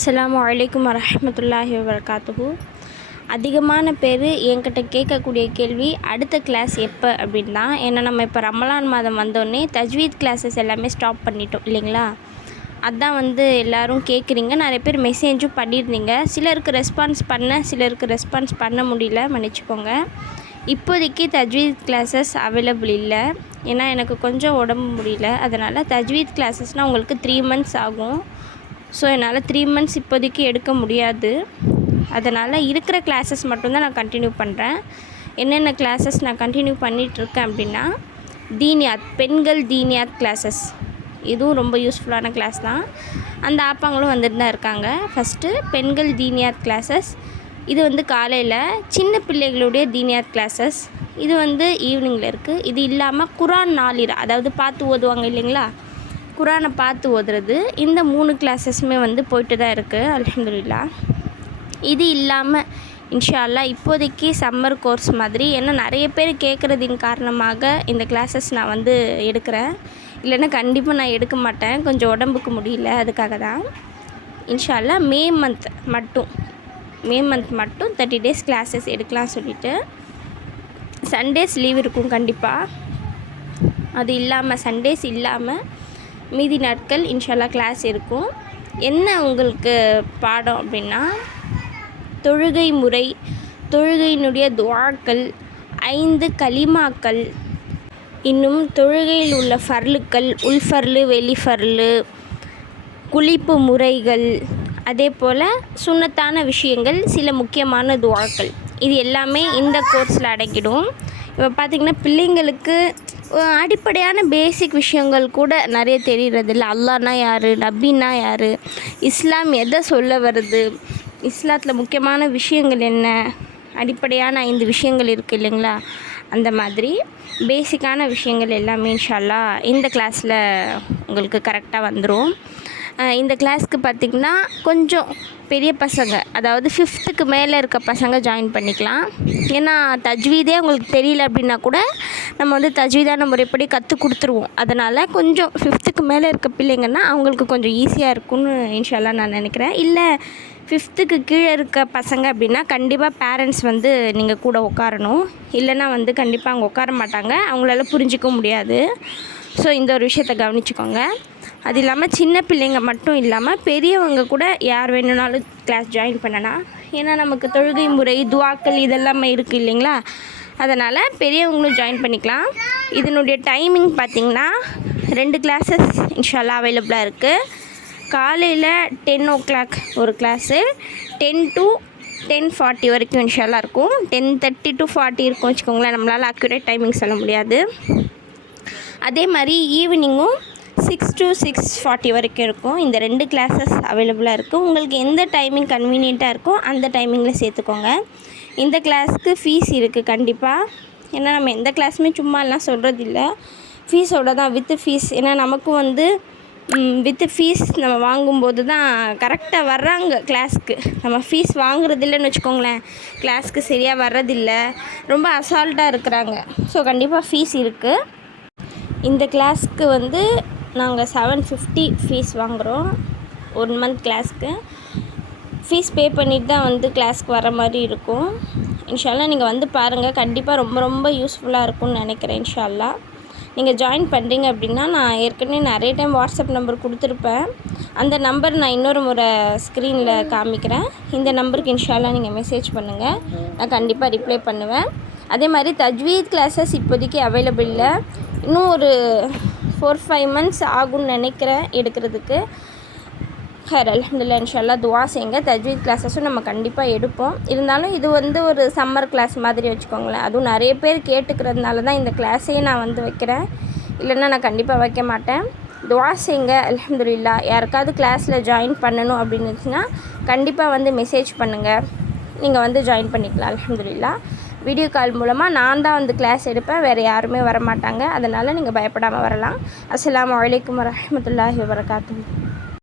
அஸ்ஸலாமு அலைக்கும் வரஹ்மத்துல்லாஹி வபரகாத்துஹு. அதிகமான பேர் என்கிட்ட கேட்கக்கூடிய கேள்வி அடுத்த கிளாஸ் எப்போ அப்படின்னு தான். ஏன்னா நம்ம இப்போ ரமலான் மாதம் வந்தோடனே தஜ்வீத் கிளாஸஸ் எல்லாமே ஸ்டாப் பண்ணிட்டோம் இல்லைங்களா. அதான் எல்லோரும் கேட்குறீங்க. நிறைய பேர் மெசேஜும் பண்ணியிருந்தீங்க. சிலருக்கு ரெஸ்பான்ஸ் பண்ண முடியல, மன்னிச்சுக்கோங்க. இப்போதைக்கு தஜ்வீத் கிளாஸஸ் அவைலபிள் இல்லை. ஏன்னா எனக்கு கொஞ்சம் உடம்பு முடியல. அதனால் தஜ்வீத் கிளாஸஸ்னால் உங்களுக்கு 3 months ஆகும். ஸோ என்னால் 3 months இப்போதைக்கு எடுக்க முடியாது. அதனால் இருக்கிற கிளாஸஸ் மட்டும்தான் நான் கண்டினியூ பண்ணுறேன். என்னென்ன கிளாஸஸ் நான் கண்டினியூ பண்ணிகிட்ருக்கேன் அப்படின்னா, தீனியாத், பெண்கள் தீனியாத் கிளாஸஸ். இதுவும் ரொம்ப யூஸ்ஃபுல்லான கிளாஸ் தான். அந்த ஆப்பாங்களும் வந்துட்டு தான் இருக்காங்க. ஃபஸ்ட்டு பெண்கள் தீனியாத் கிளாஸஸ். இது காலையில். சின்ன பிள்ளைகளுடைய தீனியாத் கிளாஸஸ் இது ஈவினிங்கில் இருக்குது. இது இல்லாமல் குரான் நாளிரா, அதாவது பார்த்து ஓதுவாங்க இல்லைங்களா, குரானை பார்த்து ஓதுறது. இந்த 3 கிளாஸஸுமே போயிட்டு தான் இருக்குது, அல்ஹம்துலில்லாஹ். இது இல்லாமல் இன்ஷா அல்லாஹ் இப்போதைக்கு சம்மர் கோர்ஸ் மாதிரி, ஏன்னா நிறைய பேர் கேட்குறதின் காரணமாக இந்த கிளாஸஸ் நான் எடுக்கிறேன். இல்லைன்னா கண்டிப்பாக நான் எடுக்க மாட்டேன், கொஞ்சம் உடம்புக்கு முடியல, அதுக்காக தான். இன்ஷா அல்லாஹ் மே மந்த் மட்டும் 30 days கிளாஸஸ் எடுக்கலாம் சொல்லிவிட்டு. சண்டேஸ் லீவ் இருக்கும் கண்டிப்பாக. அது இல்லாமல் சண்டேஸ் இல்லாமல் மீதி நாட்கள் இன்ஷா அல்லாஹ் கிளாஸ் இருக்கும். என்ன உங்களுக்கு பாடம் அப்படின்னா, தொழுகை முறை, தொழுகையினுடைய துஆக்கள், 5 கலிமாக்கள், இன்னும் தொழுகையில் உள்ள ஃபர்லுக்கள், உள்ஃபர்லு, வெளிஃபர்லு, குளிப்பு முறைகள், அதே போல் சுன்னத்தான விஷயங்கள், சில முக்கியமான துஆக்கள், இது எல்லாமே இந்த கோர்ஸில் அடங்கிடும். இப்போ பார்த்திங்கன்னா பிள்ளைங்களுக்கு அடிப்படையான பேசிக் விஷயங்கள் கூட நிறைய தெரிகிறதில்ல. அல்லாஹ்னா யார், நபின்னா யார், இஸ்லாம் எதை சொல்ல வருது, இஸ்லாத்தில் முக்கியமான விஷயங்கள் என்ன, அடிப்படையான 5 விஷயங்கள் இருக்குது இல்லைங்களா, அந்த மாதிரி பேசிக்கான விஷயங்கள் எல்லாமே இன்ஷா அல்லாஹ் இந்த கிளாஸில் உங்களுக்கு கரெக்டாக வந்துடும். இந்த கிளாஸ்க்கு பார்த்திங்கன்னா கொஞ்சம் பெரிய பசங்க, அதாவது 5th மேலே இருக்க பசங்க ஜாயின் பண்ணிக்கலாம். ஏன்னா தஜ்வீதே உங்களுக்கு தெரியல அப்படின்னா கூட நம்ம தஜ்வீதான முறைப்படி கற்றுக் கொடுத்துருவோம். அதனால் கொஞ்சம் 5th மேலே இருக்க பிள்ளைங்கன்னா அவங்களுக்கு கொஞ்சம் ஈஸியாக இருக்கும்னு இன்ஷா அல்லாஹ் நான் நினைக்கிறேன். இல்லை 5th கீழே இருக்க பசங்க அப்படின்னா கண்டிப்பாக பேரண்ட்ஸ் நீங்கள் கூட உட்காரணும். இல்லைன்னா கண்டிப்பாக அவங்க உட்கார மாட்டாங்க, அவங்களால புரிஞ்சிக்க முடியாது. ஸோ இந்த ஒரு விஷயத்தை கவனிச்சுக்கோங்க. அது இல்லாமல் சின்ன பிள்ளைங்க மட்டும் இல்லாமல் பெரியவங்க கூட யார் வேணும்னாலும் கிளாஸ் ஜாயின் பண்ணலாம். ஏன்னா நமக்கு தொழுகை முறை, துஆக்கள் இதெல்லாமே இருக்குது இல்லைங்களா, அதனால் பெரியவங்களும் ஜாயின் பண்ணிக்கலாம். இதனுடைய டைமிங் பார்த்திங்கன்னா 2 கிளாஸஸ் இன்ஷா அல்லாஹ் அவைலபிளாக இருக்குது. காலையில் 10 o'clock ஒரு கிளாஸு, 10 to 10:40 வரைக்கும் இன்ஷா அல்லாஹ் இருக்கும். 10:30 to 40 இருக்கும் வச்சுக்கோங்களேன். நம்மளால் அக்யூரேட் டைமிங் சொல்ல முடியாது. அதே மாதிரி ஈவினிங்கும் 6 to 6:40 வரைக்கும் இருக்கும். இந்த 2 கிளாஸஸ் அவைலபிளாக இருக்குது. உங்களுக்கு எந்த டைமிங் கன்வீனியண்ட்டாக இருக்கோ அந்த டைமிங்கில் சேர்த்துக்கோங்க. இந்த கிளாஸுக்கு ஃபீஸ் இருக்குது கண்டிப்பாக. ஏன்னா நம்ம எந்த கிளாஸுமே சும்மாலாம் சொல்கிறதில்ல, ஃபீஸோடு தான், வித்து ஃபீஸ். ஏன்னா நமக்கும் வித்து ஃபீஸ் நம்ம வாங்கும்போது தான் கரெக்டாக வர்றாங்க கிளாஸுக்கு. நம்ம ஃபீஸ் வாங்குறதில்லன்னு வச்சுக்கோங்களேன், கிளாஸுக்கு சரியாக வர்றதில்ல, ரொம்ப அசால்ட்டாக இருக்கிறாங்க. ஸோ கண்டிப்பாக ஃபீஸ் இருக்குது. இந்த கிளாஸுக்கு நாங்கள் 750 ஃபீஸ் வாங்குகிறோம் 1 month கிளாஸ்க்கு. ஃபீஸ் பே பண்ணிட்டு தான் கிளாஸ்க்கு வர மாதிரி இருக்கும். இன்ஷா அல்லாஹ் நீங்கள் பாருங்கள், கண்டிப்பாக ரொம்ப ரொம்ப யூஸ்ஃபுல்லாக இருக்கும்னு நினைக்கிறேன். இன்ஷா அல்லாஹ் நீங்கள் ஜாயின் பண்ணுறீங்க அப்படின்னா, நான் ஏற்கனவே நிறைய டைம் வாட்ஸ்அப் நம்பர் கொடுத்துருப்பேன். அந்த நம்பர் நான் இன்னொரு முறை ஸ்க்ரீனில் காமிக்கிறேன். இந்த நம்பருக்கு இன்ஷா அல்லாஹ் நீங்கள் மெசேஜ் பண்ணுங்கள், நான் கண்டிப்பாக ரிப்ளை பண்ணுவேன். அதே மாதிரி தஜ்வீத் கிளாஸஸ் இப்போதைக்கு அவைலபிள் இல்லை. இன்னும் ஒரு 4-5 months ஆகும்னு நினைக்கிறேன் எடுக்கிறதுக்கு. ஹைர் அல்ஹம்துலில்லாஹ், இன்ஷா அல்லாஹ் துஆ செய்யுங்க. தஜ்வீத் கிளாஸஸும் நம்ம கண்டிப்பாக எடுப்போம். இருந்தாலும் இது ஒரு சம்மர் கிளாஸ் மாதிரி வச்சுக்கோங்களேன். அதுவும் நிறைய பேர் கேட்டுக்கிறதுனால தான் இந்த கிளாஸையே நான் வைக்கிறேன். இல்லைன்னா நான் கண்டிப்பாக வைக்க மாட்டேன். துஆ செய்யுங்க. அல்ஹம்துலில்லாஹ், யாருக்காவது கிளாஸில் ஜாயின் பண்ணணும் அப்படின்னு இருந்துச்சுன்னா கண்டிப்பாக மெசேஜ் பண்ணுங்கள், நீங்கள் ஜாயின் பண்ணிக்கலாம். அல்ஹம்துலில்லாஹ், வீடியோ கால் மூலமாக நான் தான் கிளாஸ் எடுப்பேன், வேறு யாருமே வரமாட்டாங்க. அதனால் நீங்கள் பயப்படாமல் வரலாம். அஸ்ஸலாமு அலைக்கும் வரஹ்மத்துல்லாஹி வபரகாத்துஹு.